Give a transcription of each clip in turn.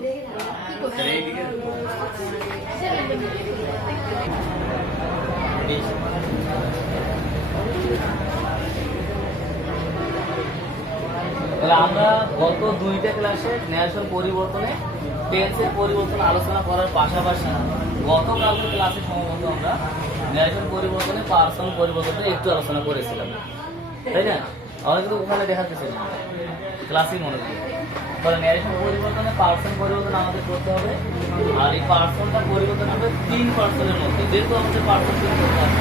আমরা গত দুইটা ক্লাসে ন্যারেশন পরিবর্তনে টেন্সের পরিবর্তন আলোচনা করার পাশাপাশি গতকালকে ক্লাসে সম্ভবত আমরা ন্যারেশন পরিবর্তনে পার্সন পরিবর্তনটা একটু আলোচনা করেছিলাম, তাই না? আমরা কিন্তু ওখানে দেখাতেছি ক্লাসই মনে করি। তাহলে ন্যারেশন পরিবর্তনে পার্সন পরিবর্তন আমাদের করতে হবে, আর এই পার্সনটা পরিবর্তন হবে 3 পার্সনের মধ্যে, যেহেতু আমাদের পার্সন করতে হবে।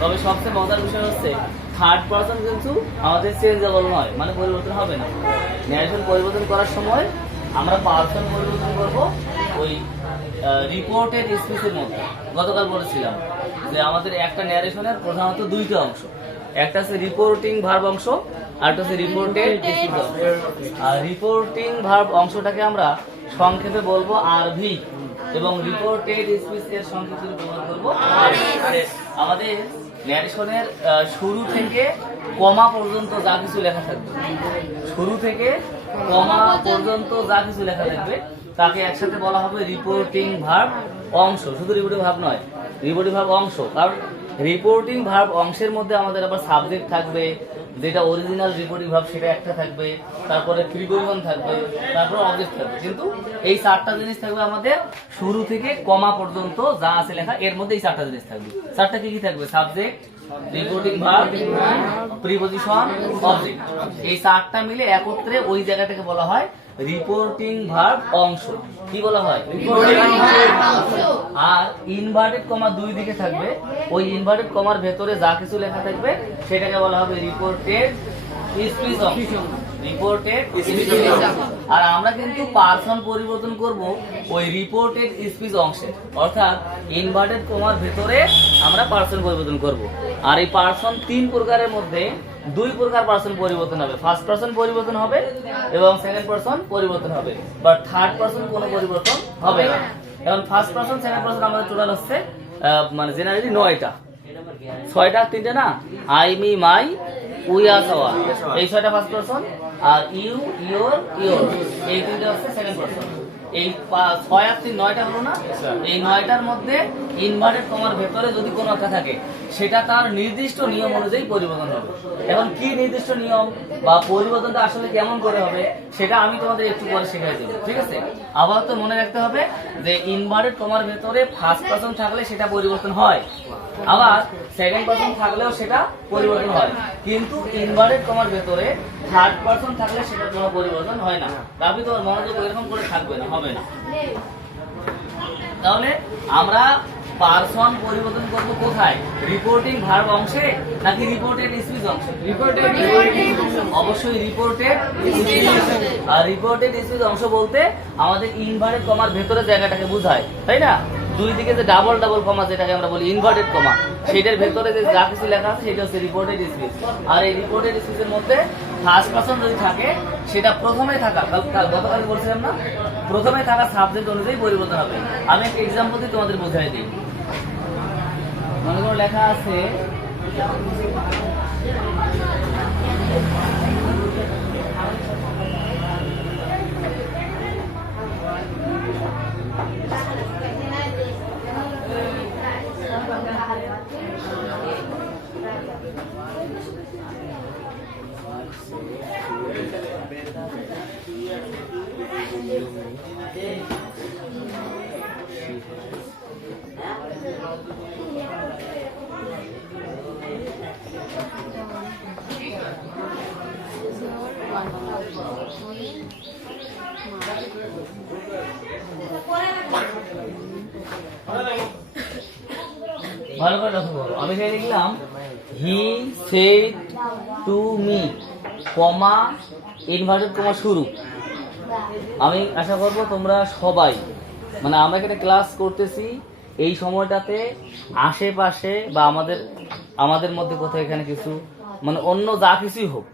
তবে সবচেয়ে মজার বিষয় হচ্ছে থার্ড পার্সন কিন্তু আমাদের চেঞ্জেবল নয়, মানে পরিবর্তন হবে না। ন্যারেশন পরিবর্তন করার সময় আমরা পার্সন পরিবর্তন করব ওই রিপোর্টেড স্পিচের মধ্যে। গতকাল বলেছিলাম যে আমাদের একটা ন্যারেশনের প্রধানত দুইটা অংশ, একটা হচ্ছে রিপোর্টিং ভার্ব অংশ আর একটা হচ্ছে রিপোর্টেড স্পিচ অংশ। আর রিপোর্টিং ভার্ব অংশটাকে আমরা সংক্ষেপে বলবো আরভি, এবং রিপোর্টেড স্পিচ এর সংক্ষেপে ব্যবহার করবো আমাদের ন্যারেশনের শুরু থেকে কমা পর্যন্ত যা কিছু লেখা থাকবে, শুরু থেকে কমা পর্যন্ত যা কিছু লেখা থাকবে তাকে একসাথে বলা হবে রিপোর্টিং ভার্ব অংশ। শুধু রিপোর্টিং ভার্ব নয়, রিপোর্টিং ভার্ব অংশ। কারণ রিপোর্টিং ভার্ব অংশের মধ্যে আমাদের আবার সাবজেক্ট থাকবে, যেটা অরিজিনাল রিপোর্টিং ভার্ব সেটা একটা থাকবে, তারপরে প্রিপজিশন থাকবে, তারপর অবজেক্ট থাকবে। কিন্তু এই 4টা জিনিস থাকবে আমাদের শুরু থেকে কমা পর্যন্ত যা আছে লেখা, এর মধ্যে এই 4টা জিনিস থাকবে। 4টা কি কি থাকবে? Subject, reporting verb, preposition, object. এই 4টা মিলে একত্রে ওই জায়গাটাকে বলা হয় রিপোর্টিং ভার্ব অংশ। কি বলা হয়? আর ইনভার্টেড কমা দুই দিকে থাকবে, ওই ইনভার্টেড কমার ভেতরে যা কিছু লেখা থাকবে সেটাকে বলা হবে রিপোর্টেড স্পিচ অংশ। রিপোর্টেড স্পিচ অংশ। আর আমরা কিন্তু পার্সন পরিবর্তন করব ওই রিপোর্টেড স্পিচ অংশে, অর্থাৎ ইনভার্টেড কমার ভেতরে আমরা পার্সন পরিবর্তন করব। আর এই পার্সন 3 প্রকারের মধ্যে 2 প্রকার পার্সন পরিবর্তন হবে। ফার্স্ট পার্সন পরিবর্তন হবে এবং সেকেন্ড পার্সন পরিবর্তন হবে, বাট থার্ড পার্সন কোনো পরিবর্তন হবে না। এখন ফার্স্ট পার্সন সেকেন্ড পার্সন আমাদের টোটাল হচ্ছে মানে জেনারেলি 9টা। 6টা 3টা না, I, me, my, we, us, our, এই 6টা ফার্স্ট পার্সন। আর ইউ, ইওর, ইওর, এই 3টা হচ্ছে সেকেন্ড পার্সন। এই 6 আর 3 9টা হলো না? এই 9টার মধ্যে ইনভার্টেড কমার ভেতরে যদি কোনো একটা থাকে সেটা তার নির্দিষ্ট নিয়ম অনুযায়ী পরিবর্তন হবে। এখন কি নির্দিষ্ট নিয়ম বা পরিবর্তনটা আসলে কেমন করে হবে সেটা আমি তোমাদের একটু পরে শেখাই দেব, ঠিক আছে? আবার তো মনে রাখতে হবে যে ইনভার্টেড কমার ভেতরে ফার্স্ট পার্সন থাকলে সেটা পরিবর্তন হয়, আবার সেকেন্ড পার্সন থাকলেও সেটা পরিবর্তন হয়, কিন্তু ইনভার্টেড কমার ভেতরে থার্ড পার্সন থাকলে সেটা কোনো পরিবর্তন হয় না। তবে তোমার মনোযোগ এরকম করে থাকবে না, হবে না। তাহলে আমরা পার্সন পরিবর্তন করব কোথায়? রিপোর্টিং ভার্ব অংশে নাকি রিপোর্টেড স্পিচ অংশে? অবশ্যই রিপোর্টেড স্পিচ। আর রিপোর্টেড স্পিচ অংশ বলতে আমাদের ইনভার্টেড কমার ভেতরে জায়গাটাকে বোঝায়, তাই না? দুই দিকে যে ডাবল ডাবল কমা যেটাকে আমরা বলি ইনভার্টেড কমা, সেটার ভেতরে যে যা কিছু লেখা আছে সেটা হচ্ছে রিপোর্টেড স্পিচ। আর এই রিপোর্টেড স্পিচের মধ্যে ফার্স্ট পার্সন যদি থাকে সেটা প্রথমে থাকা, গতকাল বলছিলাম না, প্রথমে থাকা সাবজেক্ট অনুযায়ী পরিবর্তন হবে। আমি একটা এক্সাম্পল দিয়ে তোমাদের বোঝাই দিই। মনে করো লেখা আছে ভালো করে লক্ষ্য করো, আমি এখানে লিখলাম হি said to me, comma inverted comma শুরু। আমি আশা করবো তোমরা সবাই, মানে আমরা এখানে ক্লাস করতেছি এই সময়টাতে আশেপাশে বা আমাদের মধ্যে কোথাও এখানে কিছু মানে অন্য যা কিছুই হোক,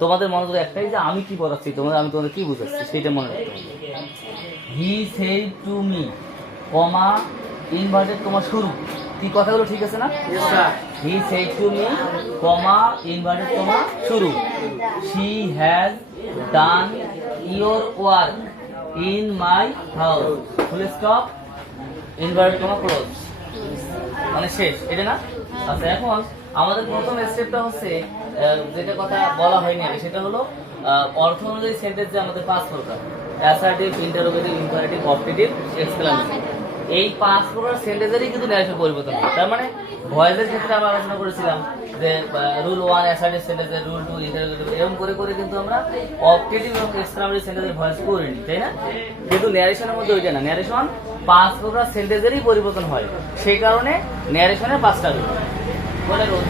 তোমাদের মনোযোগ একটাই যে আমি কি পড়াচ্ছি, আমি তোমাদের কি বুঝাচ্ছি সেটা মনে রাখতে হবে। He said to me, comma inverted comma শুরু। কি কথাগুলো ঠিক আছে না? He said to me, comma inverted comma শুরু। She has done your work in my house, full stop, inverted comma close, মানে শেষ, এটা না? আচ্ছা, এখন আমাদের প্রথম স্টেপটা হচ্ছে যেটা কথা বলা হয়নি আগে, সেটা হলো অর্থ অনুযায়ী সেন্টেন্স যে আমাদের 5 প্রকার: assertive, interrogative, imperative, objective, exclamatory. এই 5 প্রকার সেন্টেন্সেরই কিন্তু ন্যারেশন পরিবর্তন হয়। তার মানে ভয়েসের ক্ষেত্রে আমরা আলোচনা করেছিলাম যে রুল 1 অ্যাসার্টিভ সেন্টেন্সের, রুল 2 ইন্টারোগেটিভ, এরকম করে করে কিন্তু আমরা অবজেক্টিভ এবং এক্সক্লেমেটরি সেন্টেন্সের ভয়েস করে নিই, তাই না? কিন্তু ন্যারেশনের মধ্যে ওইটা না, ন্যারেশন 5 প্রকার সেন্টেন্সেরই পরিবর্তন হয়। সেই কারণে ন্যারেশনের 5টা রুল। বলে রুল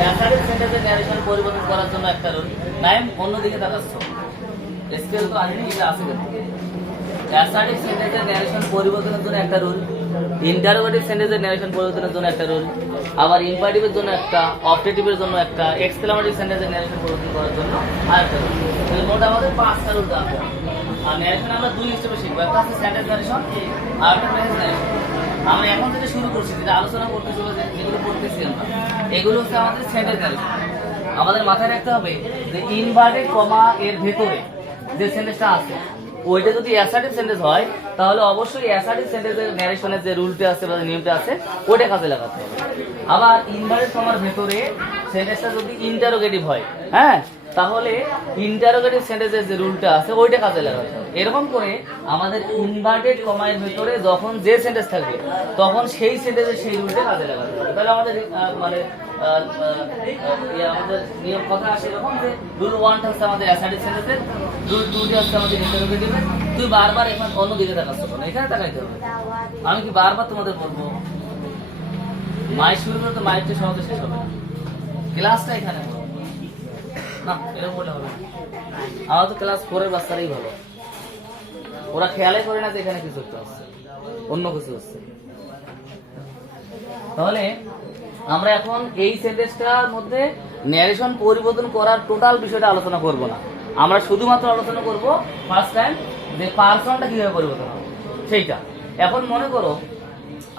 অ্যাসার্টিভ সেন্টেন্সের ন্যারেশন পরিবর্তন করার জন্য একটা রুল। নাইম অন্যদিকে তাকাচ্ছ, স্কেল তো আনেনি, এটা আছে কিন্তু। অ্যাসার্টিভ সেন্টেন্সের ন্যারেশন পরিবর্তনের জন্য একটা রুল, ইন্টারোগেটিভ সেন্টেন্সের ন্যারেশন পরিবর্তনের জন্য একটা রুল, আবার ইম্পারেটিভের জন্য একটা, অবজেক্টিভের জন্য একটা, এক্সক্লেমেটরি সেন্টেন্সের ন্যারেশন পরিবর্তন করার জন্য আরেকটা রুল। তাহলে মোট আমাদের 5টা রুল দেওয়া হয়। আর ন্যারেশন আমরা 2 স্টেপে শিখবো, একটা হচ্ছে সেন্টেন্স ন্যারেশন আর একটা ফ্রেজ ন্যারেশন। আমরা এখন যেটা শুরু করছি, যেটা আলোচনা করতেছি, যেগুলো পড়তেছি আমরা, এগুলো হচ্ছে আমাদের সেন্টেন্স ন্যারেশন। আমাদের মাথায় রাখতে হবে যে ইনভার্টেড কমা এর ভেতরে যে সেন্টেন্সটা আছে, ওইটা যদি অ্যাসার্টিভ সেন্টেন্স হয়, তাহলে অবশ্যই অ্যাসার্টিভ সেন্টেন্সের ন্যারেশনের যে রুলটা আছে বা নিয়মটা আছে, ওইটা কাজে লাগাতে হবে। আবার ইনভার্টেড কমার ভেতরে সেন্টেন্সটা যদি ইন্টারোগেটিভ হয়, হ্যাঁ, তাহলে ইন্টারোগেটিভ সেন্টেন্সের যে রুলটা আছে ওইটা কাজে লাগাতে হবে। এরকম করে আমাদের ইনভার্টেড কমার ভেতরে যখন যে সেন্টেন্স থাকবে, তখন সেই সেন্টেন্সের সেই রুলটা কাজে লাগাতে হবে। তাহলে আমাদের মানে আমাদের নিয়ম কথা আসে এরকম যে রুল 1টা হচ্ছে আমাদের অ্যাসার্টিভ সেন্টেন্সের, রুল 2টা হচ্ছে আমাদের ইন্টারোগেটিভের। তুই বারবার এখন অন্যদিকে তাকাচ্ছ কেন? এখানে তাকাইতে হবে। আমি কি বারবার তোমাদের বলবো? মাই শুরু করে তো মাইকটা সহজে শেষ হবে না, ক্লাসটা এখানে না, এরকম বলে হবে না। আমার তো ক্লাস 4-এর বাচ্চারাই ভালো, ওরা খেয়ালই করে না যে এখানে কিছু একটা হচ্ছে, অন্য কিছু হচ্ছে। তাহলে আমরা এখন এই সেন্টেন্সটার মধ্যে ন্যারেশন পরিবর্তন করার টোটাল বিষয়টা আলোচনা করব না, আমরা শুধুমাত্র আলোচনা করব ফার্স্ট টাইম যে পার্সনটা কিভাবে পরিবর্তন হবে সেইটা। এখন মনে করো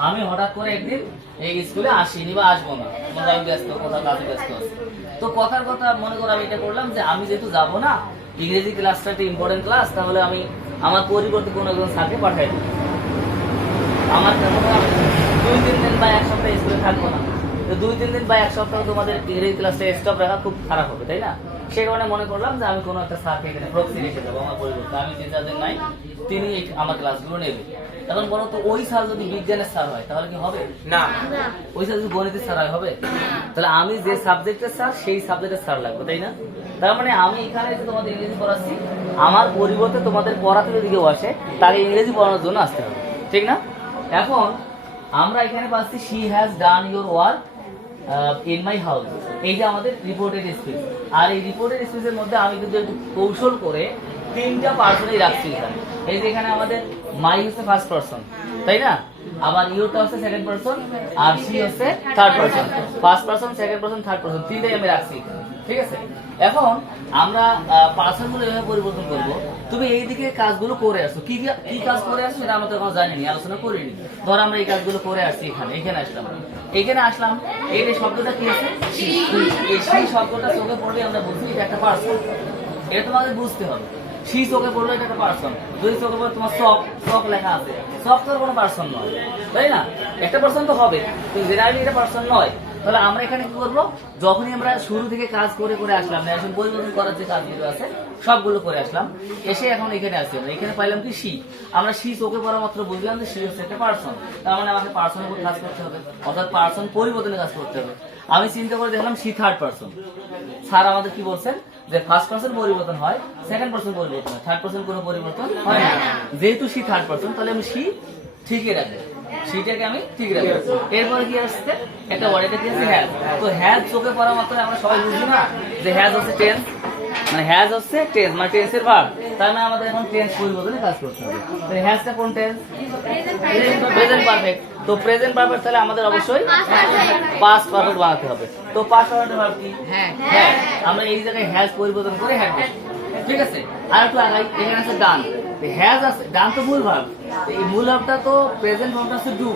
আমি হঠাৎ করে একদিন এই স্কুলে আসিনি বা আসবো না, আমি ব্যস্ত, কোথাও কাজে ব্যস্ত আছি। তো কথার কথা মনে করো আমি এটা করলাম যে আমি যেহেতু যাবো না, ইংরেজি ক্লাসটা একটা ইম্পর্টেন্ট ক্লাস, তাহলে আমি আমার পরিবর্তে কোনো একজন স্যারকে পাঠাই দিই। আমার 2-3 দিন বা 1 সপ্তাহ স্কুলে থাকবো না, তো 2-3 দিন বা 1 সপ্তাহ তোমাদের ইংরেজি ক্লাসটা স্টপ রাখা খুব খারাপ হবে, তাই না? সেই কারণে মনে করলাম যে আমি কোনো একটা স্যারকে এখানে প্রক্সি রেখে যাবো আমার পরিবর্তে। আমি যে যাদের নাই তিনি আমার ক্লাসগুলো নেবে। এখন বলো তো ওই স্যার যদি বিজ্ঞানের স্যার হয় তাহলে কি হবে? না। ওই স্যার যদি গণিতের স্যার হয় হবে? তাহলে আমি যে সাবজেক্টের স্যার সেই সাবজেক্টের স্যার লাগবে, তাই না? তার মানে আমি এখানে যে তোমাদের ইংরেজি পড়াচ্ছি, আমার পরিবর্তে তোমাদের পড়াতে যদি কেউ আসে তাকে ইংরেজি পড়ানোর জন্য আসতে হবে, ঠিক না? এখন আমরা এখানে পাচ্ছি she has done your work in my house, এই যে আমাদের রিপোর্টেড স্পিচ। আর এই রিপোর্টেড স্পিচের মধ্যে আমি কিন্তু একটু কৌশল করে 3টা পার্সনই রাখছি এখানে। এই যে এখানে আমাদের মাই হচ্ছে ফার্স্ট পার্সন, তাই না? আবার ইউটা হচ্ছে সেকেন্ড পার্সন, আর সি হচ্ছে third person. First person, second person, third person, 3টাই আমি রাখছি, ঠিক আছে? এখন আমরা পার্সনগুলো এভাবে পরিবর্তন করব। তুমি এই দিকে কাজগুলো করে আসছো, কি কি কাজ করে আসছো সেটা আমরা তো এখন জানিনি, আলোচনা করিনি। ধর আমরা এই কাজগুলো করে আসছি, এখানে আসলাম, এই যে শব্দটা কি আছে, এই সেই শব্দটা চোখে পড়লে আমরা বুঝি এটা একটা পার্সন, এটা তোমাদের বুঝতে হবে। সি চোখে পড়লো এটা একটা পার্সন, যদি চোখে পড়ে তোমার চক লেখা আছে, চক তো কোনো পার্সন নয়, তাই না? একটা পার্সন তো হবে, কিন্তু জেনারেলি এটা পার্সন নয়। তাহলে আমরা এখানে কি করবো, যখনই আমরা শুরু থেকে কাজ করে করে আসলাম, ন্যারেশন পরিবর্তন করার যে কাজগুলো আছে সবগুলো করে আসলাম, এসে এখন এখানে আসছি আমরা, এখানে পাইলাম কি সি। আমরা সি চোখে পড়া মাত্র বুঝলাম যে সি হচ্ছে একটা পার্সন, তার মানে আমাকে পার্সনের উপর কাজ করতে হবে, অর্থাৎ পার্সন পরিবর্তনের কাজ করতে হবে। আমি চিন্তা করে দেখলাম সি থার্ড পার্সন, স্যার আমাদের কি বলছেন যে ফার্স্ট পার্সন পরিবর্তন হয়, সেকেন্ড পার্সন পরিবর্তন হয়, থার্ড পার্সন কোনো পরিবর্তন হয় না। যেহেতু সি থার্ড পার্সন, তাহলে আমি সি ঠিকই রাখবো, সেটাকে আমি ঠিক রাখবো। এরপরে কি আসছে একটা ওয়ার্ড, এটা কি আছে হ্যাজ। তো হ্যাজ চোখে পড়া মাত্র আমরা সবাই বুঝি না যে হ্যাজ হচ্ছে টেন্স, মানে হ্যাজ হচ্ছে টেন্স, মানে টেন্সের ভার্ব। তার মানে আমাদের এখন টেন্স পরিবর্তনে কাজ করতে হবে। তো হ্যাজটা কোন টেন্স? Present perfect. তো প্রেজেন্ট পারফেক্ট, তাহলে আমাদের অবশ্যই পাস্ট পারফেক্ট বানাতে হবে। তো পাস্ট পারফেক্টের ভার্ব কি? হ্যাঁ। আমরা এই জায়গায় হ্যাজ পরিবর্তন করে হ্যাড, ঠিক আছে? আর একটু আগাই, এখানে আছে ডান, হ্যাজ আছে, ডান তো মূল ভার্ব, এই মূল ভার্বটা তো প্রেজেন্ট ফর্মটা হচ্ছে ডু,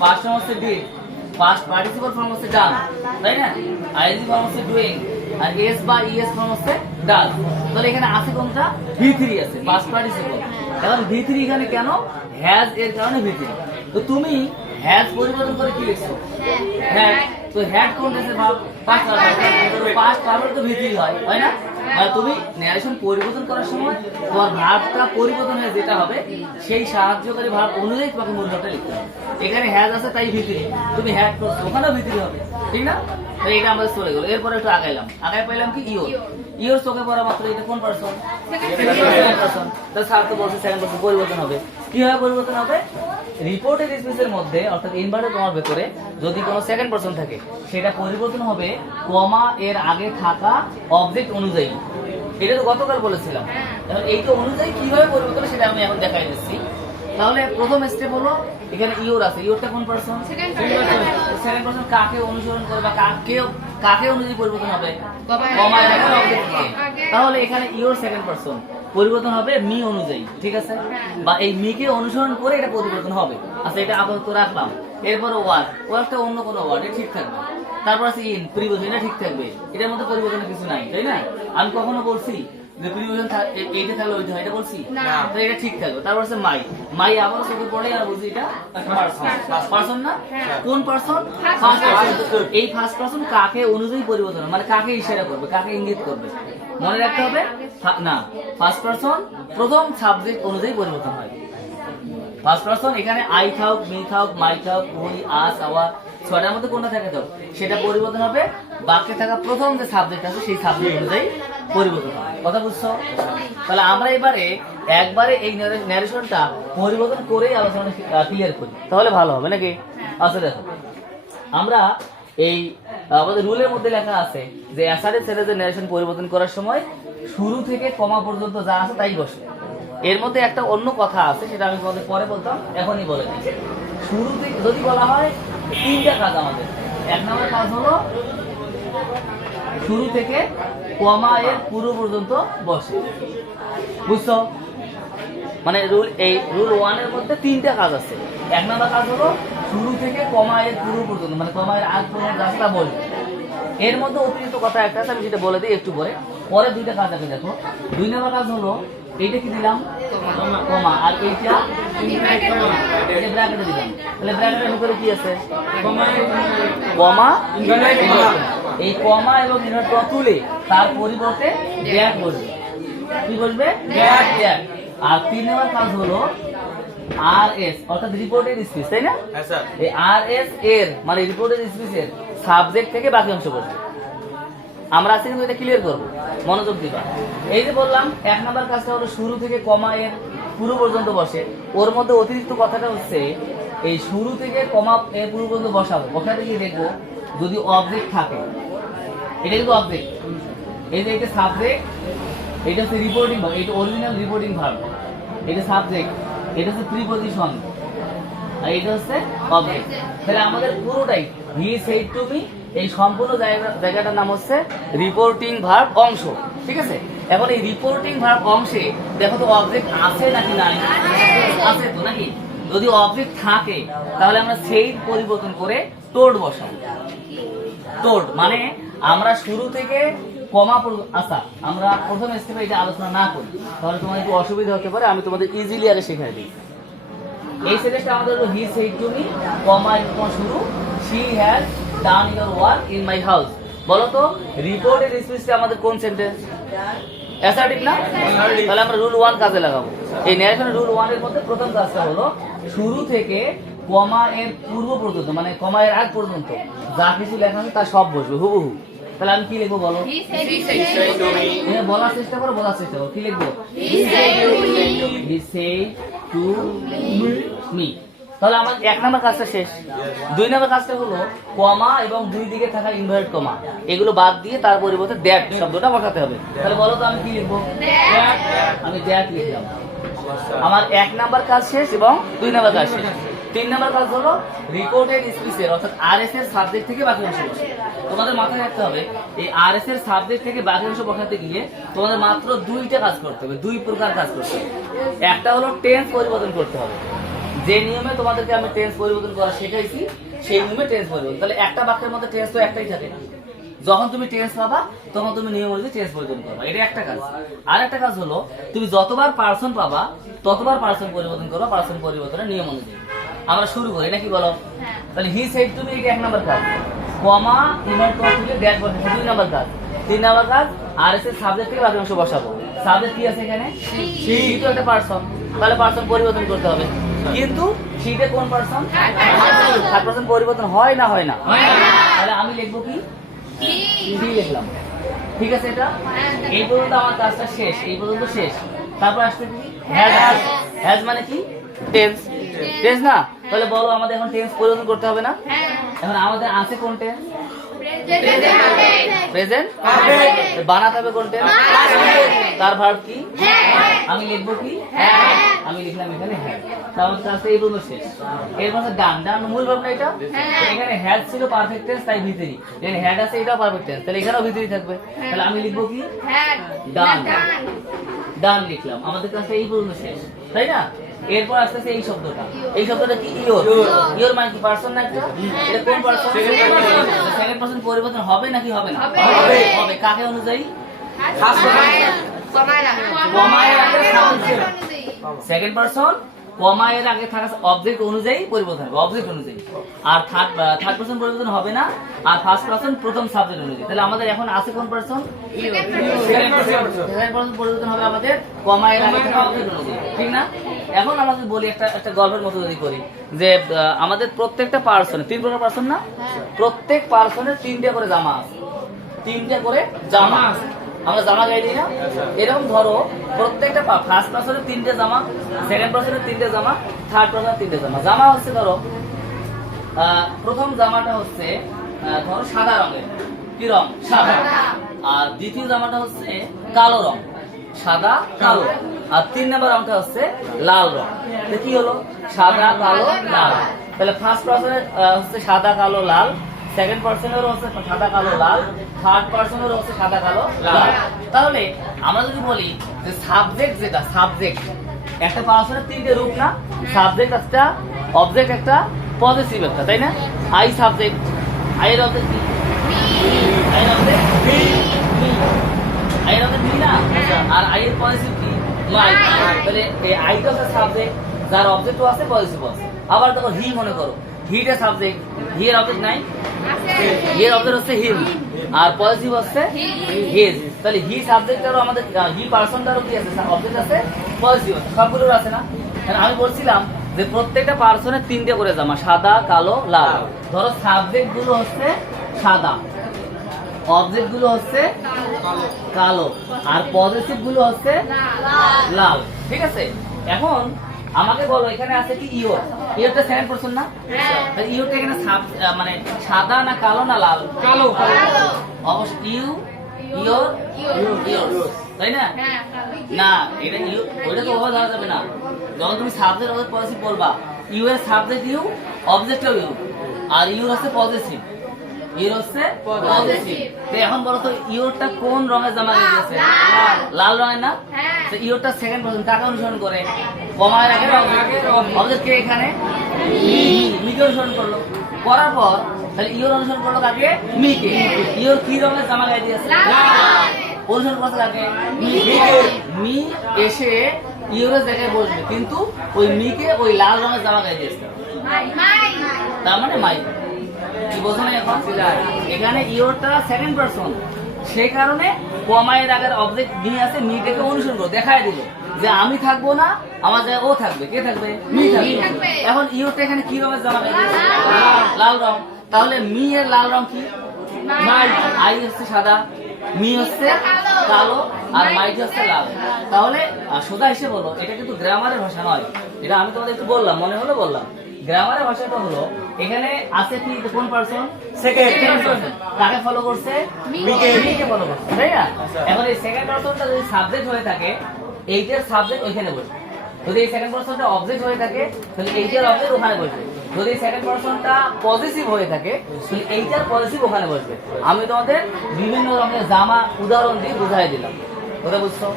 পাস্ট ফর্ম হচ্ছে ডিড, পাস্ট পার্টিসিপল ফর্ম হচ্ছে ডান, তাই না? আইএনজি ফর্ম হচ্ছে ডুইং, আর এস বা ইএস ফর্ম হচ্ছে ডাজ। তাহলে এখানে আছে কোনটা? V3 আছে, পাস্ট পার্টিসিপল। এখন V3 এখানে কেন? হ্যাজ এর কারণে V3। তো তুমি হ্যাজ পরিবর্তন করে কি লিখছো? হ্যাড। তো হ্যাড কোন টেন্সের verb? Past participle. Past verb তো V3 হয় না? আর তুমি ন্যারেশন পরিবর্তন করার সময় তোমার ভার্বটা পরিবর্তন হয়ে যেটা হবে সেই সাহায্যকারী ভার্ব অনুযায়ী তোমাকে মূল ভার্বটা লিখতে হবে। এখানে হ্যাজ আছে তাই V3, তুমি হ্যাড করছো ওখানেও V3 হবে, ঠিক না? তো এটা আমাদের চলে গেল। এরপরে একটু আগাইলাম, আগায় পাইলাম কি ইওর। ইওর চোখে পড়া মাত্র এটা কোন পারসন? Second person. তো স্যার তো বলছে সেকেন্ড পারসন পরিবর্তন হবে। কিভাবে পরিবর্তন হবে? রিপোর্টেড স্পিচের মধ্যে অর্থাৎ ইনভার্টেড কমার ভেতরে যদি কোনো সেকেন্ড পারসন থাকে সেটা পরিবর্তন হবে কমা এর আগে থাকা অবজেক্ট অনুযায়ী। এটা তো গতকাল বলেছিলাম। এখন এইটা অনুযায়ী কিভাবে পরিবর্তন সেটা আমি এখন দেখাই দিচ্ছি। তাহলে প্রথম স্টেপ হলো এখানে ইওর আছে। ইওরটা কোন পারসন? Second person. কাকে অনুসরণ করে বা কাকে অনুযায়ী পরিবর্তন হবে? কমা এর আগে অবজেক্ট। তাহলে এখানে ইওর সেকেন্ড পারসন পরিবর্তন হবে মি অনুযায়ী, ঠিক আছে? বা এই মিকে অনুসরণ করে এটা পরিবর্তন হবে। আচ্ছা, এটা আপাতত রাখলাম। এরপর ওয়ার্ডটা অন্য কোনো ওয়ার্ড ঠিক থাকবে। তারপর আছে ইন, প্রিপোজিশন, এটা ঠিক থাকবে। এটার মধ্যে পরিবর্তনের কিছু নাই, তাই না? আমি কখনো বলছি যে প্রিপোজিশন এইটা থাকলে ওইটা হয়, এটা বলছি না? তো এটা ঠিক থাকবে। তারপর আছে মাই আবার চোখে পড়ে আর বলছি এটা পারসন না? কোন পারসন? First person. এই ফার্স্ট পারসন কাকে অনুযায়ী পরিবর্তন হবে, মানে কাকে ইশারা করবে, কাকে ইঙ্গিত করবে? মনে রাখতে হবে না, ফার্স্ট পারসন প্রথম সাবজেক্ট অনুযায়ী পরিবর্তন হয়। ফার্স্ট পারসন এখানে আই থাক, মি থাক, মাই থাক, উই, আস, আওয়ার, ছয়টার মধ্যে কোনটা থাকে তো সেটা পরিবর্তন হবে বাক্যে থাকা প্রথম যে সাবজেক্ট আছে সেই সাবজেক্ট অনুযায়ী পরিবর্তন হবে। কথা বুঝছো? তাহলে আমরা একবারে এই ন্যারেশনটা পরিবর্তন করেই আলোচনা ক্লিয়ার করি, তাহলে ভালো হবে নাকি? আচ্ছা দেখো, আমরা এই আমাদের রুলের মধ্যে লেখা আছে যে অ্যাসার্টিভ সেন্টেন্সের ন্যারেশন পরিবর্তন করার সময় শুরু থেকে কমা পর্যন্ত যা আছে তাই বসে। এর মধ্যে একটা অন্য কথা আছে, সেটা আমি তোমাদের পরে বলতাম, এখনই বলে দিচ্ছি। শুরু থেকে যদি বলা হয় তিনটা কাজ আমাদের। এক নম্বর কাজ হলো শুরু থেকে কমা এর পুরো পর্যন্ত বসে, বুঝছো? মানে রুল 1 এর মধ্যে তিনটা কাজ আছে। এক নম্বর কাজ হলো শুরু থেকে কমা এর পুরো পর্যন্ত, মানে কমা এর আগ পর্যন্ত রাস্তা বলবে। এর মধ্যে অতিরিক্ত কথা একটা আছে, আমি সেটা বলে দিই একটু পরে দুইটা কাজ আছে। দেখো, 2 নম্বর কাজ হলো এইটা কি দিলাম? কমা। আর এইটা ব্র্যাকেটে দিলাম। তাহলে ব্র্যাকেটের ভিতরে কি আছে? কমা। এই কমা এবং ইনভার্ট কমা তুলে তার পরিবর্তে ড্যাশ বসবে। কি বসবে? ড্যাশ। আর 3 নম্বর কাজ হলো আরএস অর্থাৎ রিপোর্টেড স্পিচ, তাই না? হ্যাঁ স্যার। এই আরএস এর মানে রিপোর্টেড স্পিচের সাবজেক্ট থেকে বাকি অংশ বসবে। আমরা আজকে কিন্তু এটা ক্লিয়ার করব, মনোযোগ দিবা। এই যে বললাম 1 নাম্বার কাজটা হলো শুরু থেকে কমা এর পুরো পর্যন্ত বসে। ওর মধ্যে অতিরিক্ত কথাটা হচ্ছে এই শুরু থেকে কমা এর পুরো পর্যন্ত বসাবো। বসাতে গিয়ে দেখবো যদি অবজেক্ট থাকে, এটা কিন্তু অবজেক্ট। এই যে এটা সাবজেক্ট, এটা হচ্ছে রিপোর্টিং ভার্ব, এটা অরিজিনাল রিপোর্টিং ভার্ব, এটা সাবজেক্ট, এটা হচ্ছে প্রিপজিশন, আর এটা হচ্ছে অবজেক্ট। তাহলে আমাদের পুরোটাই হি সেড টু মি, এই সম্পূর্ণ জায়গাটার নাম হচ্ছে রিপোর্টিং ভার্ব অংশ, ঠিক আছে? এখন এই রিপোর্টিং ভার্ব অংশে দেখো তো অবজেক্ট আছে নাকি নাই? আছে তো নাকি? যদি অবজেক্ট থাকে তাহলে আমরা সেই পরিবর্তন করে টোড বসাবো। টোড মানে আমরা শুরু থেকে কমা পর্যন্ত। আচ্ছা, আমরা প্রথম স্টেপে এটা আলোচনা না করি, তাহলে তোমার একটু অসুবিধা হতে পারে। আমি তোমাদের ইজিলি আগে শেখাই দিই। এই সেন্টেন্সটা আমাদের হলো হি সেড টু মি, কমা শুরু, she has done your work in my house. বলো তো রিপোর্টেড স্পিচটা আমাদের কোন সেন্টেন্স? অ্যাসার্টিভ না? তাহলে আমরা রুল 1 কাজে লাগাবো। এই ন্যারেশনের রুল 1 এর মধ্যে প্রথম কাজটা হলো শুরু থেকে কমা এর পূর্ব পর্যন্ত, মানে কমা এর আগ পর্যন্ত যা কিছু লেখা আছে তা সব বসবে হুবহু। তাহলে আমি কি লিখবো বলো? বলার চেষ্টা করো, কি লিখবো? হি সেড টু মি। তাহলে আমার 1 নাম্বার কাজটা শেষ। 2 নাম্বার কাজটা হলো কমা এবং 2 দিকে থাকা ইনভার্টেড কমা এগুলো বাদ দিয়ে তার পরিবর্তে দ্যাট শব্দটা বসাতে হবে। তাহলে বলো তো আমি কি লিখবো? আমি দ্যাট লিখলাম। আমার 1 নাম্বার কাজ শেষ এবং 2 নাম্বার কাজ শেষ। 3 নাম্বার কাজ হলো রিপোর্টেড স্পিচের অর্থাৎ আরএস এর সাবজেক্ট থেকে বাকি অংশ বসে। তোমাদের মাথায় রাখতে হবে এই আরএস এর সাবজেক্ট থেকে বাকি অংশ বসাতে গিয়ে তোমাদের মাত্র 2টা কাজ করতে হবে, 2 প্রকার কাজ করতে হবে। একটা হলো টেন্স পরিবর্তন করতে হবে। যে নিয়মে তোমাদেরকে আমি টেন্স পরিবর্তন করা শেখাইছি সেই নিয়মে টেন্স পরিবর্তন। তাহলে একটা বাক্যের মধ্যে টেন্স তো একটাই থাকে, যখন তুমি টেন্স পাবা তখন তুমি নিয়ম অনুযায়ী টেন্স পরিবর্তন করবা, এটা একটা কাজ। আর একটা কাজ হলো তুমি যতবার পার্সন পাবা ততবার পার্সন পরিবর্তন করবা পার্সন পরিবর্তনের নিয়ম অনুযায়ী। আমরা শুরু করি নাকি বলো? তাহলে হি সেড টু মি, এটা 1 নাম্বার কাজ। কমা ইনভার্ট কমা তুলে ড্যাশ বসাবো, 2 নাম্বার কাজ। 3 নাম্বার কাজ আর এস এর সাবজেক্ট থেকে বাকি অংশ বসাবো। সাবজেক্ট কি আছে এখানে? সি তো একটা পার্সন, তাহলে পার্সন পরিবর্তন করতে হবে। কিন্তু সিতে কোন পার্সন? থার্ড পার্সন পরিবর্তন হয় না হয় না? তাহলে আমি লিখবো কি? সি লিখলাম। ঠিক আছে, এটা এই পর্যন্ত আমার কাজটা শেষ, এই পর্যন্ত শেষ। তারপর আসছে কি? হ্যাজ। হ্যাজ মানে কি? টেন্স। টেন্স না? তাহলে বলো আমাদের এখন টেন্স পরিবর্তন করতে হবে না? এখন আমাদের আছে কোন টেন্স? Present perfect. বানাতে হবে কোন টেন্স? তার ভার্ব কি? আমি লিখবো কি? আমি লিখলাম এখানে হ্যাজ। তাহলে কাজটা এই পর্যন্ত শেষ। এরপর ডান। ডান মূল ভাব না এটা? এখানে হ্যাজ ছিল পারফেক্ট টেন্স, তাই ভিতরি। এখানে হ্যাড আছে, এটাও পারফেক্ট টেন্স, তাহলে এখানেও ভিতরি থাকবে। তাহলে আমি লিখবো কি? ডান। ডান লিখলাম। আমাদের কাজটা এই পর্যন্ত শেষ, তাই না? এরপর আসতেছে এই শব্দটা। এই শব্দটা কি? ইওর। ইওর মানে কি? পার্সন না একটা? এটা কোন পার্সন? সেকেন্ড পার্সন পরিবর্তন হবে নাকি হবে না? হবে। কাকে অনুযায়ী? সেকেন্ড পার্সন কমা এর আগে থাকা অবজেক্ট অনুযায়ী পরিবর্তন হবে, অবজেক্ট অনুযায়ী। আর থার্ড পার্সন পরিবর্তন হবে না, আর ফার্স্ট পার্সন প্রথম সাবজেক্ট অনুযায়ী। তাহলে আমাদের এখন আছে কোন পার্সন? সেকেন্ড পার্সন পরিবর্তন হবে আমাদের কমা এর আগে থাকা অবজেক্ট অনুযায়ী, ঠিক না? এখন আমাদের বলি একটা গল্পের মতো যদি করি যে আমাদের প্রত্যেকটা পার্সনে 3 প্রকার পার্সন না? প্রত্যেক পার্সনের 3টে করে জামা আছে, 3টে করে জামা আছে। আমরা জামা গাই দিই না? এরকম ধরো প্রত্যেকটা ফার্স্ট পার্সনের 3টে জামা, সেকেন্ড পার্সনের 3টে জামা, থার্ড পার্সনের 3টে জামা। জামা হচ্ছে ধরো প্রথম জামাটা হচ্ছে ধরো সাদা রঙের। কি রং? সাদা। আর দ্বিতীয় জামাটা হচ্ছে কালো রং, সাদা কালো। আর 3 নম্বর রংটা হচ্ছে লাল রং। কি হলো? সাদা কালো লাল। তাহলে ফার্স্ট পার্সনের হচ্ছে সাদা কালো লাল, সেকেন্ড পার্সনেরও হচ্ছে সাদা কালো লাল, থার্ড পার্সনেরও হচ্ছে সাদা কালো লাল। তাহলে আমরা যদি বলি যে সাবজেক্ট, যেটা সাবজেক্ট একটা পার্সনের 3টে রূপ না? সাবজেক্ট একটা, অবজেক্ট একটা, পজিটিভ একটা, তাই না? I subject. আই এর অবজেক্ট কি? আই এর অবজেক্ট মি। আই এর অবজেক্ট মি না? আর আই এর পজিটিভ কি? মাই। তাহলে এই আইটা হচ্ছে সাবজেক্ট, যার অবজেক্টও আছে, পজিটিভ আছে। আবার দেখো হি, মনে করো হিটা সাবজেক্ট, হি এর অবজেক্ট নাই? হি এর অবজেক্ট হচ্ছে হিম, আর পজিটিভ হচ্ছে হিজ। তাহলে হি সাবজেক্টটারও আমাদের, হি পার্সনটারও কি আছে? অবজেক্ট আছে, পজিটিভ আছে, সবগুলোর আছে না? আমি বলছিলাম যে প্রত্যেকটা পার্সনের 3টে করে জামা, সাদা কালো লাল। ধরো সাবজেক্ট গুলো হচ্ছে সাদা, অবজেক্ট গুলো হচ্ছে কালো, আর পজিটিভ গুলো হচ্ছে লাল। ঠিক আছে, এখন আমাকে বলো এখানে আছে কি? ইওর। ইওরটা সেকেন্ড পার্সন না? তাহলে ইওরটা এখানে মানে সাদা না কালো না লাল? কালো। অবশ্যই ইউ, ইওর, ইওর, তাই না? না, এটা ইউ, ওইটা তো ওভাবে ধরা যাবে না। যখন তুমি সাবজেক্ট অবজেক্ট পজিটিভ বলবা, ইউ এর সাবজেক্ট ইউ, অবজেক্টও ইউ, আর ইউর হচ্ছে পজিটিভ, ইউর হচ্ছে পজিটিভ। তো এখন বলো তো ইউরটা কোন রঙের জামা গাইছে? লাল রঙের না? তো ইউরটা সেকেন্ড পার্সন কাকে অনুসরণ করে? কমার আগে অবজেক্ট কে এখানে? মিকে অনুসরণ করলো। করার পর তাহলে ইউর অনুসরণ করলো কাকে? মিকে। ইউর কি রঙের জামা গাই দিয়েছে? অনুসরণ করতে কাকে? মি এসে ইউরের জায়গায় বসবে, কিন্তু ওই মিকে ওই লাল রঙের জামা গাই দিয়েছে, তার মানে মাই। কি বোঝো না এখন? এখানে ইওরটা সেকেন্ড পার্সন, সেই কারণে কমায়ের আগের অবজেক্ট নিয়ে আসে, মিটাকে অনুসরণ করে দেখায় দিল যে আমি থাকবো না, আমার জায়গায় ও থাকবে। কে থাকবে? মি থাকবে। এখন ইওরটা এখানে কি রঙের জামা গাই দিয়েছে? লাল রং। তাহলে মি এর লাল রং কি? মাই। আই হচ্ছে সাদা, মি হচ্ছে কালো, আর মাইটি হচ্ছে লাল। তাহলে সোজা হিসেবে বলো, এটা কিন্তু গ্রামারের ভাষা নয়। এটা আমি তোমাদের একটু বললাম, মনে হলো বললাম। গ্রামারের ভাষাটা হলো এখানে আছে কি? কোন পার্সন? Second person. কাকে ফলো করছে? মিকে ফলো করছে, তাই না? এখন এই সেকেন্ড পার্সনটা যদি সাবজেক্ট হয়ে থাকে, এইটার সাবজেক্ট ওইখানে বসবে। যদি এই সেকেন্ড পার্সনটা অবজেক্ট হয়ে থাকে, তাহলে এইটার অবজেক্ট ওখানে বসবে। যদি সেকেন্ড পার্সনটা পজিটিভ হয়ে থাকে, তাহলে এইটার পজিটিভ ওখানে বসবে। আমি তোমাদের বিভিন্ন রকমের জামা উদাহরণ দিয়ে বুঝাই দিলাম, কথা বুঝছো?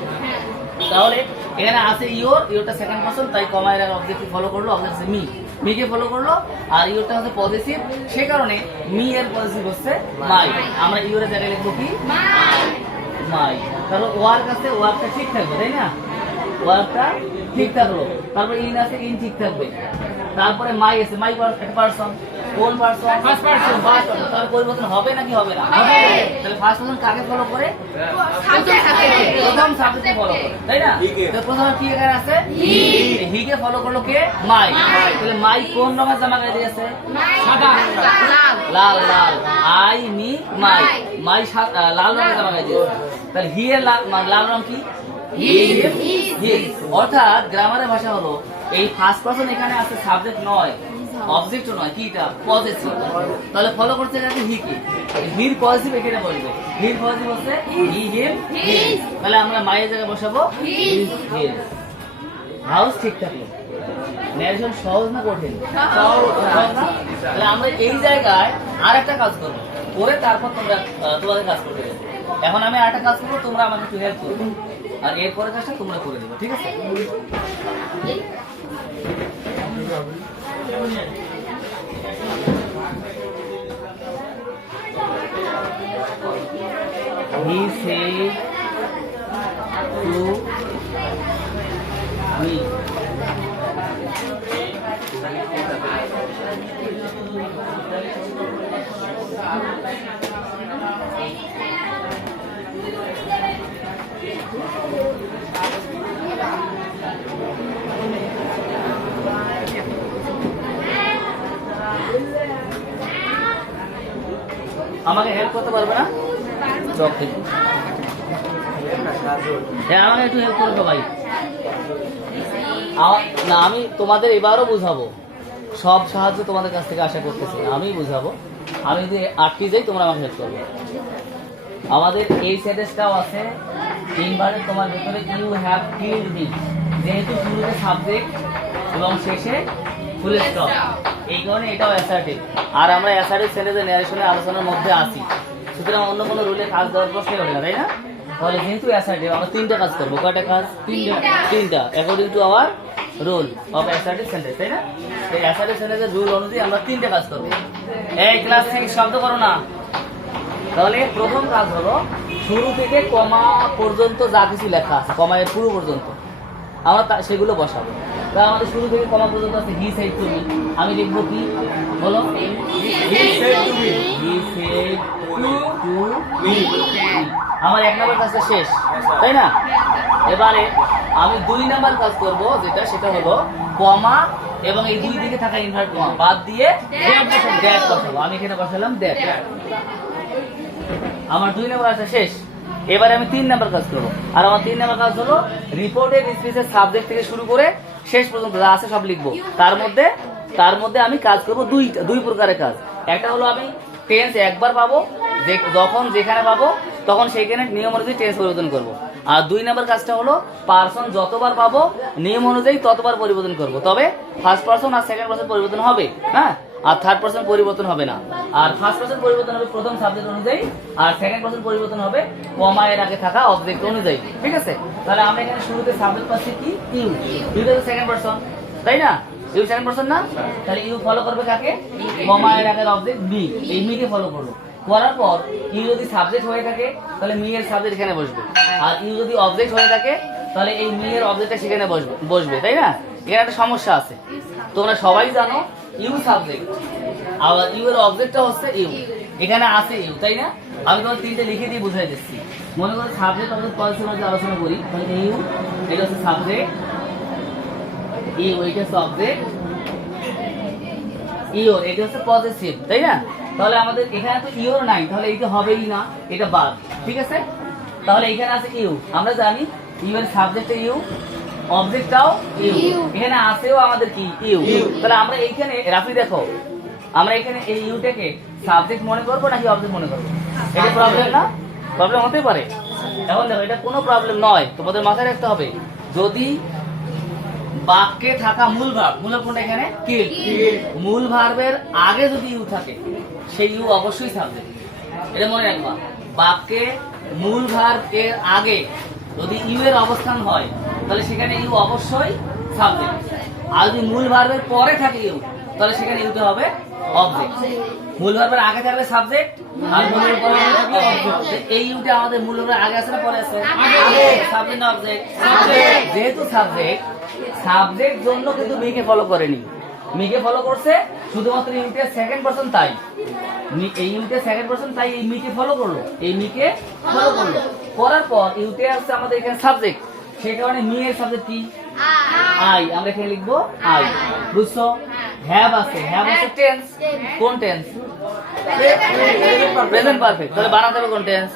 তাহলে এখানে আছে ইওর, ইওরটা সেকেন্ড পার্সন, তাই কমায়ের অবজেক্ট ফলো করলো, অবজেক্ট মি। মিকে ফলো করলো, আর ইউরটা হচ্ছে পজিটিভ, সে কারণে মি এর পজিটিভ হচ্ছে মাই। আমরা ইউরের জায়গায় লিখবো কি মাই। তাহলে ওয়ার্ক আছে, ওয়ার্কটা ঠিক থাকবে, তাই না? ওয়ার্কটা ঠিক থাকলো। তারপর ইন আছে, ইন ঠিক থাকবে। তারপরে মাই আছে, মাই একটা পারসন। কোন পারসন? First person. তাহলে পরিবর্তন হবে নাকি হবে না? হবে। তাহলে ফার্স্ট পারসন কাকে ফলো করে? প্রথম সাবজেক্টকে ফলো করে, তাই না? তো প্রথমে কি এখানে আছে? হি কে ফলো করলো কে? মাই। তাহলে মাই কোন রঙের জামা গায়ে দিয়েছে? সাদা। লাল। লাল। আই মি মাই। মাই লাল রঙের জামা গায়ে দিয়েছে। তাহলে হি এর লাল রং কি? অর্থাৎ গ্রামারের ভাষা হলো এই ফার্স্ট পারসন এখানে আছে, সাবজেক্ট নয়, অবজেক্ট নয়, কি এটা? পজিটিভ। তাহলে ফলো করতে গেলে হি কি? হির পজিটিভ এখানে বসবে। হির পজিটিভ হচ্ছে হি হিম হিজ। তাহলে আমরা মায়ের জায়গায় বসাবো হিজ। হাউস ঠিক থাকলো। ন্যারেশন সহজ না কঠিন? সহজ না? তাহলে আমরা এই জায়গায় আর একটা কাজ করবো, করে তারপর তোমরা তোমাদের কাজ করতে দেবো। এখন আমি আরেকটা কাজ করবো, তোমরা আমাকে একটু হেল্প করবে, আর এরপরে কাজটা তোমরা করে দেবো, ঠিক আছে? He said to me. আমাকে হেল্প করতে পারবে না? হ্যাঁ, আমাকে একটু হেল্প করবে ভাই। না, আমি তোমাদের এবারও বুঝাবো, সব সাহায্য তোমাদের কাছ থেকে আশা করতেছি না, আমি বুঝাবো। আমি যদি আটকে যাই, তোমরা আমাকে হেল্প করবে। আমাদের এই সেন্টেন্সটাও আছে ইনভার্টেড তোমার ভেতরে, ইউ হ্যাভ কিল্ড মি, যেহেতু শুরুতে সাবজেক্ট এবং শেষে ফুল স্টপ, এই কারণে এটাও অ্যাসার্টিভ। আর আমরা অ্যাসার্টিভ সেন্টেন্সের ন্যারেশনের আলোচনার মধ্যে আছি, সুতরাং অন্য কোনো রুলে কাজ দেওয়ার প্রশ্নই ওঠে না, তাই না? তাহলে যেহেতু অ্যাসার্টিভ, আমরা তিনটা কাজ করবো। কয়টা কাজ? তিনটা, according to our rule of assertive sentence, তাই না? এই অ্যাসার্টিভ সেন্টেন্সের রুল অনুযায়ী আমরা তিনটা কাজ করবো। এই ক্লাস থেকে শব্দ করো না। তাহলে প্রথম কাজ হলো শুরু থেকে কমা পর্যন্ত যা কিছু লেখা আছে, কমা এর পুরো পর্যন্ত আমরা সেগুলো বসাবো। তা আমাদের শুরু থেকে কমা পর্যন্ত আছে হি সেড টু মি, আমি লিখবো কি? বলো, হি said to me. He said to me. আমার 1 নম্বর কাজটা শেষ, তাই না? এবারে আমি 2 নম্বর কাজ করব, সেটা হলো কমা এবং এই দুই দিকে থাকা ইনভার্ট কমা বাদ দিয়ে ড্যাশ বসাবো। আমি এখানে বসালাম ড্যাশ। আমার 2 নম্বর কাজটা শেষ। এবারে আমি 3 নম্বর কাজ করবো, আর আমার 3 নম্বর কাজ হলো রিপোর্টেড স্পিচের সাবজেক্ট থেকে শুরু করে শেষ পর্যন্ত যা আছে সব লিখবো। তার মধ্যে আমি কাজ করবো দুই প্রকারের কাজ। একটা হলো আমি টেন্স একবার পাবো, যখন যেখানে পাবো তখন সেইখানে নিয়ম অনুযায়ী টেন্স পরিবর্তন করবো। আর 2 নম্বর কাজটা হলো পার্সন যতবার পাবো নিয়ম অনুযায়ী ততবার পরিবর্তন করব। তবে ফার্স্ট পার্সন আর সেকেন্ড পার্সন পরিবর্তন হবে, হ্যাঁ, আর থার্ড পার্সন পরিবর্তন হবে না। আর ফার্স্ট পার্সন পরিবর্তন হবে প্রথম সাবজেক্ট অনুযায়ী, আর সেকেন্ড পার্সন পরিবর্তন হবে কমা এর আগে থাকা অবজেক্ট অনুযায়ী, ঠিক আছে? তাহলে আমরা এখানে শুরুতে সাবজেক্ট পাচ্ছি কি? ইউ। ইউটা তো সেকেন্ড পার্সন, তাই না? ইউ সেকেন্ড পার্সন না? তাহলে ইউ ফলো করবে কাকে? কমা এর আগের অবজেক্ট বি। এই মি কে ফলো করলো। করার পর ইউ যদি সাবজেক্ট হয়ে থাকে তাহলে মি এর সাবজেক্ট এখানে বসবে, আর ইউ যদি অবজেক্ট হয়ে থাকে তাহলে এই মি এর অবজেক্টটা সেখানে বসবে, তাই না? এখানে একটা সমস্যা আছে, তোমরা সবাই জানো ইউ সাবজেক্ট, আবার ইউ এর অবজেক্টটা হচ্ছে ইউ, এখানে আছে ইউ, তাই না? আমি তোমার 3টে লিখে দিয়ে বুঝাই দিচ্ছি। মনে করো সাবজেক্ট অবজেক্ট পলিসির মধ্যে আলোচনা করি, তাহলে ইউ এটা হচ্ছে সাবজেক্ট, ইউ এটা হচ্ছে অবজেক্ট, ইউ এটা হচ্ছে পজিটিভ, তাই না? তাহলে আমাদের এখানে তো ইউ নাই, তাহলে এইটা হবেই না, এটা বাদ, ঠিক আছে? তাহলে এখানে আছে ইউ, আমরা জানি ইউ এর সাবজেক্টে ইউ, অবজেক্টটাও ইউ, এখানে আছেও আমাদের কি? ইউ। তাহলে আমরা এইখানে রাফি দেখো, আমরা এখানে এই ইউটাকে সাবজেক্ট মনে করবো নাকি অবজেক্ট মনে করবো? এটা প্রবলেম না? প্রবলেম হতে পারে। এখন দেখো এটা কোনো প্রবলেম নয়, তোমাদের মাথায় রাখতে হবে যদি বাক্যে থাকা মূল ভার্ব, মূল ভার্ব কোনটা এখানে? কিল। মূল ভার্বের আগে যদি ইউ থাকে সেই ইউ অবশ্যই সাবজেক্ট, এটা মনে রাখবা। বাক্যে মূল ভার্ব এর আগে যদি ইউ এর অবস্থান হয় তাহলে সেখানে ইউ অবশ্যই সাবজেক্ট। আর যদি মূল ভার্বের পরে থাকে ইউ, তাহলে সেখানে ইউটা হবে অবজেক্ট। মূল ভার্বের আগে থাকলে সাবজেক্ট, আর মূল ভার্বের পরে থাকলে অবজেক্ট। এই ইউটা আমাদের মূল ভার্বের আগে আছে না পরে আছে? আগে। সাবজেক্ট না অবজেক্ট? সাবজেক্ট। যেহেতু সাবজেক্ট জন্য কিন্তু মিকে ফলো করেনি, মিকে ফলো করছে শুধুমাত্র ইউটের সেকেন্ড পারসন, তাই এই ইউটের সেকেন্ড পারসন, তাই এই মিকে ফলো করলো, এই মিকে ফলো করলো। করার পর ইউটে আসছে আমাদের এখানে সাবজেক্ট, সেই কারণে মি এর সাবজেক্ট কি? আই। আমরা এখানে লিখবো আই। বুঝছো? হ্যাভ আছে, হ্যাভ আছে টেন্স। কোন টেন্স? Present perfect. তাহলে বানাতে হবে কোন টেন্স?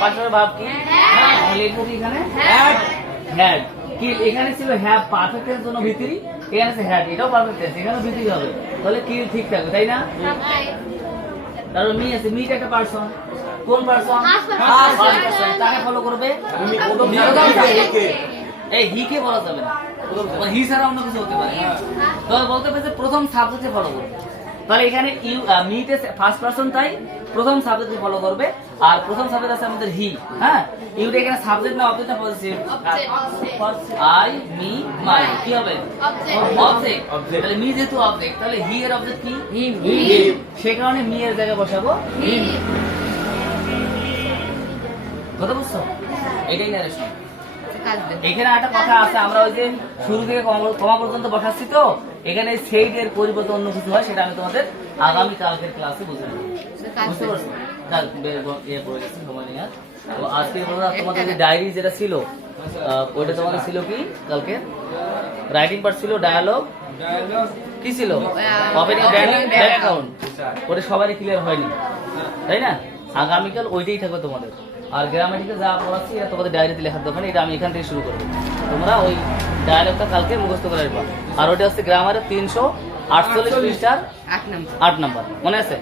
পাস্ট ভার্ব কি? লিখবো কি এখানে? হ্যাড। কি এখানে ছিল হ্যাভ পারফেক্ট টেন্স জন্য ভিতরি, এখানে আছে হ্যাড, এটাও পারফেক্ট টেন্স, এখানেও ভিতরি হবে। তাহলে কি ঠিক থাকবে, তাই না? তারপর মি আছে, মিটা একটা পারসন। কোন পারসন? পারসন। তাকে ফলো করবে এই হি কে বলা যাবে না, হি ছাড়া অন্য কিছু হতে পারে। তবে বলতে পারে প্রথম সাবজেক্টে ফলো করবে। তাহলে এখানে ইউ মিতে ফার্স্ট পারসন, তাই প্রথম সাবজেক্টে ফলো করবে। আর প্রথম সাবজেক্ট আছে আমাদের হি। হ্যাঁ, ইউটা এখানে সাবজেক্ট না অবজেক্ট না পজিটিভ? আই মি মাই কি হবে? অবজেক্ট। তাহলে মি যেহেতু অবজেক্ট, তাহলে হি এর অবজেক্ট কি? হিম। সেই কারণে মি এর জায়গায় বসাবো হিম। কথা বুঝছো? এটাই নারেশন। এখানে একটা কথা আছে, আমরা ওই যে শুরু থেকে কমা পর্যন্ত বসাচ্ছি, তো এখানে সেইড এর পরিবর্তে অন্য কিছু হয়, সেটা আমি তোমাদের আগামী কালকের ক্লাসে বুঝাবো। বুঝতে পারছো? সময় নেই। তো আজকে তোমাদের যে ডায়েরি যেটা ছিল, ওইটা তোমাদের ছিল কি কালকে? রাইটিং পার্ট ছিল, ডায়ালগ কি ছিল? Opening bank account. ওটা সবারই ক্লিয়ার হয়নি, তাই না? আগামীকাল ওইটাই থাকবে তোমাদের। আর গ্রামাটিকে যা পড়াচ্ছি এটা তোমাদের ডায়েরিতে লেখার দরকার নেই, এটা আমি এখান থেকে শুরু করবো। তোমরা ওই ডায়ালগটা কালকে মুখস্থ করে রাখবা। আর ওটা হচ্ছে গ্রামারের 348 পৃষ্ঠার 8 নাম্বার, মনে আছে?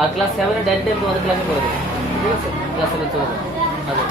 আর ক্লাস 7 এর ডায়েরি তোমাদের ক্লাসে করে দেবো, ঠিক আছে? ক্লাস 7 চলে যাবে।